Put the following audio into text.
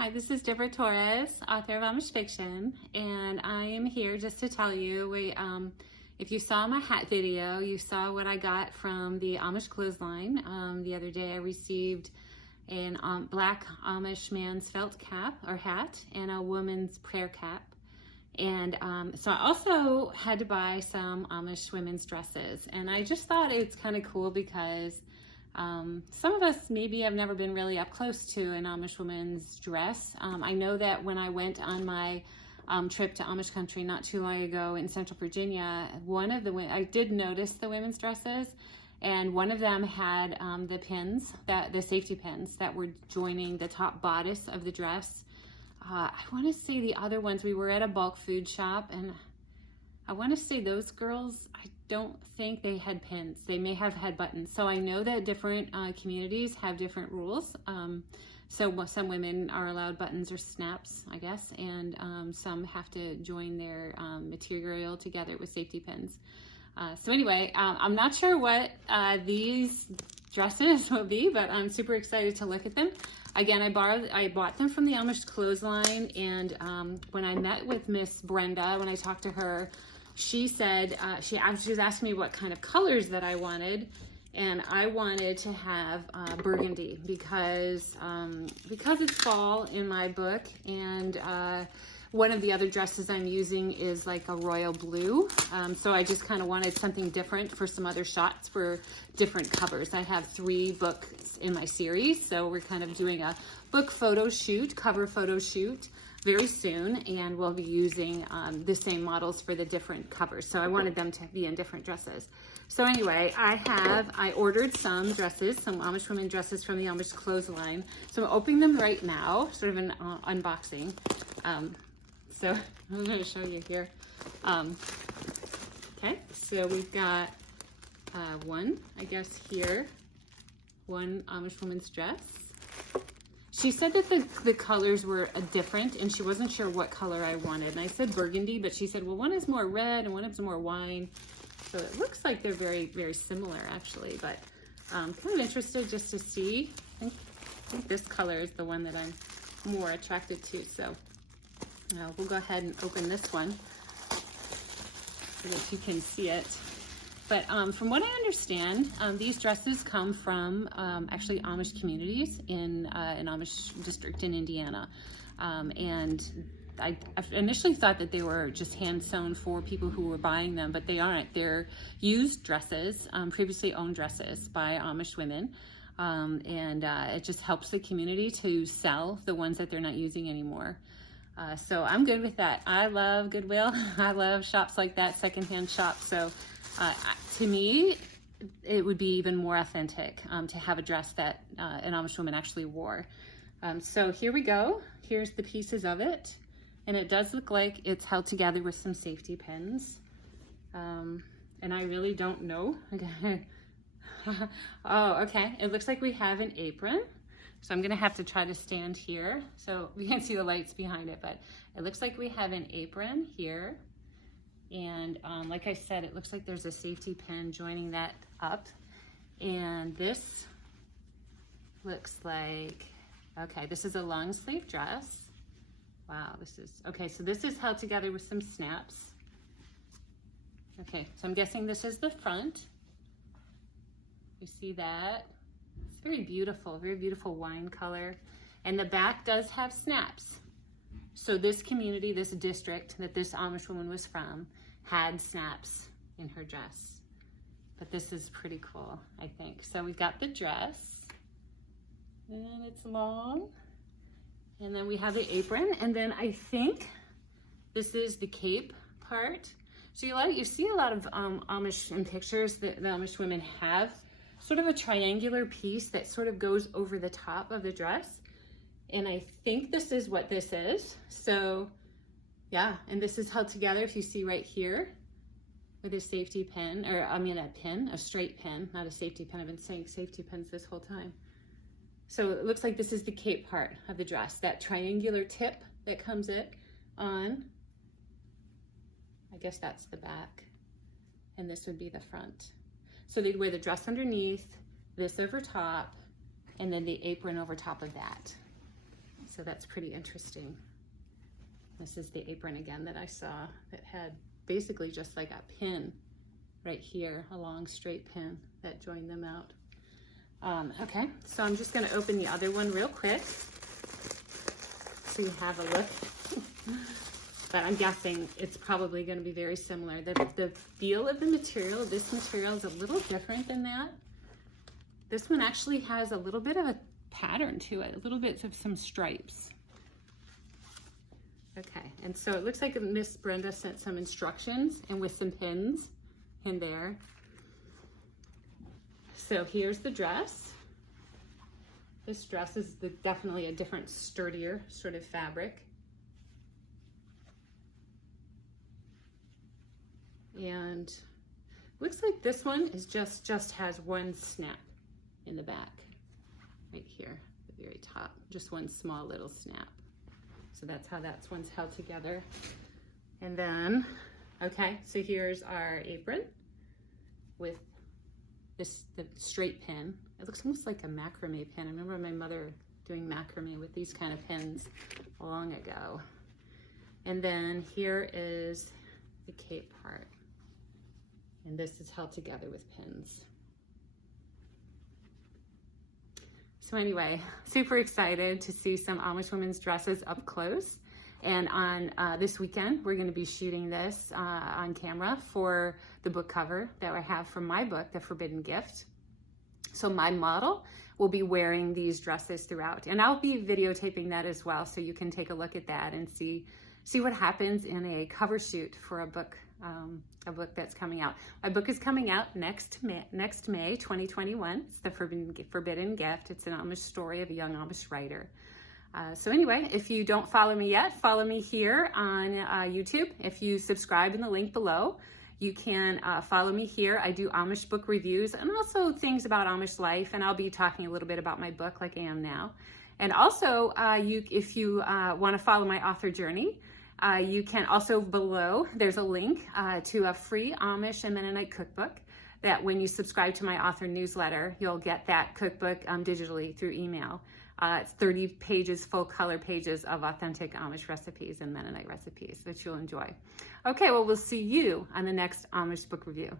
Hi, this is Deborah Torres, author of Amish Fiction, and I am here just to tell you, if you saw my hat video, you saw what I got from the Amish clothesline. The other day I received a black Amish man's felt cap or hat and a woman's prayer cap. And so I also had to buy some Amish women's dresses, and I just thought it's kind of cool because some of us maybe have never been really up close to an Amish woman's dress. I know that when I went on my trip to Amish country not too long ago in Central Virginia, I did notice the women's dresses, and one of them had the safety pins that were joining the top bodice of the dress. I want to say the other ones, we were at a bulk food shop, and I want to say those girls, I don't think they had pins. They may have had buttons. So I know that different communities have different rules. So some women are allowed buttons or snaps, I guess, and some have to join their material together with safety pins. So anyway, I'm not sure what these dresses will be, but I'm super excited to look at them. Again, I bought them from the Amish clothesline, and when I met with Miss Brenda, when I talked to her, she said, she was asking me what kind of colors that I wanted, and I wanted to have burgundy because it's fall in my book, and one of the other dresses I'm using is like a royal blue. So I just kind of wanted something different for some other shots for different covers. I have 3 books in my series, so we're kind of doing a book photo shoot, cover photo shoot very soon, and we'll be using the same models for the different covers. So I wanted them to be in different dresses. So anyway, I ordered some dresses, some Amish women dresses from the Amish clothesline. So I'm opening them right now, sort of an unboxing. So I'm going to show you here. Okay, so we've got one, I guess here, one Amish woman's dress. She said that the colors were different, and she wasn't sure what color I wanted. And I said burgundy, but she said, well, one is more red and one is more wine. So it looks like they're very, very similar, actually. But I'm kind of interested just to see. I think this color is the one that I'm more attracted to. So we'll go ahead and open this one so that you can see it. But from what I understand, these dresses come from actually Amish communities in an Amish district in Indiana. And I initially thought that they were just hand-sewn for people who were buying them, but they aren't. They're used dresses, previously owned dresses by Amish women. And it just helps the community to sell the ones that they're not using anymore. So I'm good with that. I love Goodwill. I love shops like that, secondhand shops. So to me, it would be even more authentic to have a dress that an Amish woman actually wore. So here we go. Here's the pieces of it. And it does look like it's held together with some safety pins. And I really don't know. Oh, okay. It looks like we have an apron. So I'm gonna have to try to stand here so we can't see the lights behind it, but it looks like we have an apron here. And like I said, it looks like there's a safety pin joining that up. And this looks like, okay, this is a long sleeve dress. Wow, okay, so this is held together with some snaps. Okay, so I'm guessing this is the front. You see that? It's very beautiful wine color. And the back does have snaps. So this community, this district that this Amish woman was from, had snaps in her dress. But this is pretty cool, I think. So we've got the dress, and it's long. And then we have the apron, and then I think this is the cape part. So you see a lot of Amish in pictures that the Amish women have sort of a triangular piece that sort of goes over the top of the dress. And I think this is what this is. So yeah, and this is held together, if you see right here, with a safety pin, or I mean a straight pin, not a safety pin. I've been saying safety pins this whole time. So it looks like this is the cape part of the dress, that triangular tip that comes on. I guess that's the back, and this would be the front. So they'd wear the dress underneath, this over top, and then the apron over top of that. So that's pretty interesting. This is the apron again that I saw that had basically just like a pin right here, a long straight pin that joined them out. Okay, so I'm just gonna open the other one real quick so you have a look. But I'm guessing it's probably gonna be very similar. The feel of the material, this material is a little different than that. This one actually has a little bit of a pattern to it, a little bit of some stripes. Okay, and so it looks like Miss Brenda sent some instructions and with some pins in there. So here's the dress. This dress is definitely a different, sturdier sort of fabric. And looks like this one is just has one snap in the back, right here, the very top, just one small little snap. So that's how that one's held together. And then, okay, so here's our apron with the straight pin. It looks almost like a macrame pin. I remember my mother doing macrame with these kind of pins long ago. And then here is the cape part. And this is held together with pins. So anyway, super excited to see some Amish women's dresses up close. And on this weekend, we're gonna be shooting this on camera for the book cover that I have from my book, The Forbidden Gift. So my model will be wearing these dresses throughout. And I'll be videotaping that as well, so you can take a look at that and see what happens in a cover shoot for a book that's coming out. My book is coming out next May 2021. It's The Forbidden Gift. It's an Amish story of a young Amish writer. So anyway, if you don't follow me yet, follow me here on YouTube. If you subscribe in the link below, you can follow me here. I do Amish book reviews and also things about Amish life, and I'll be talking a little bit about my book like I am now. And also, if you want to follow my author journey, you can also below, there's a link to a free Amish and Mennonite cookbook that when you subscribe to my author newsletter, you'll get that cookbook digitally through email. It's 30 pages, full color pages of authentic Amish recipes and Mennonite recipes that you'll enjoy. Okay, well, we'll see you on the next Amish book review.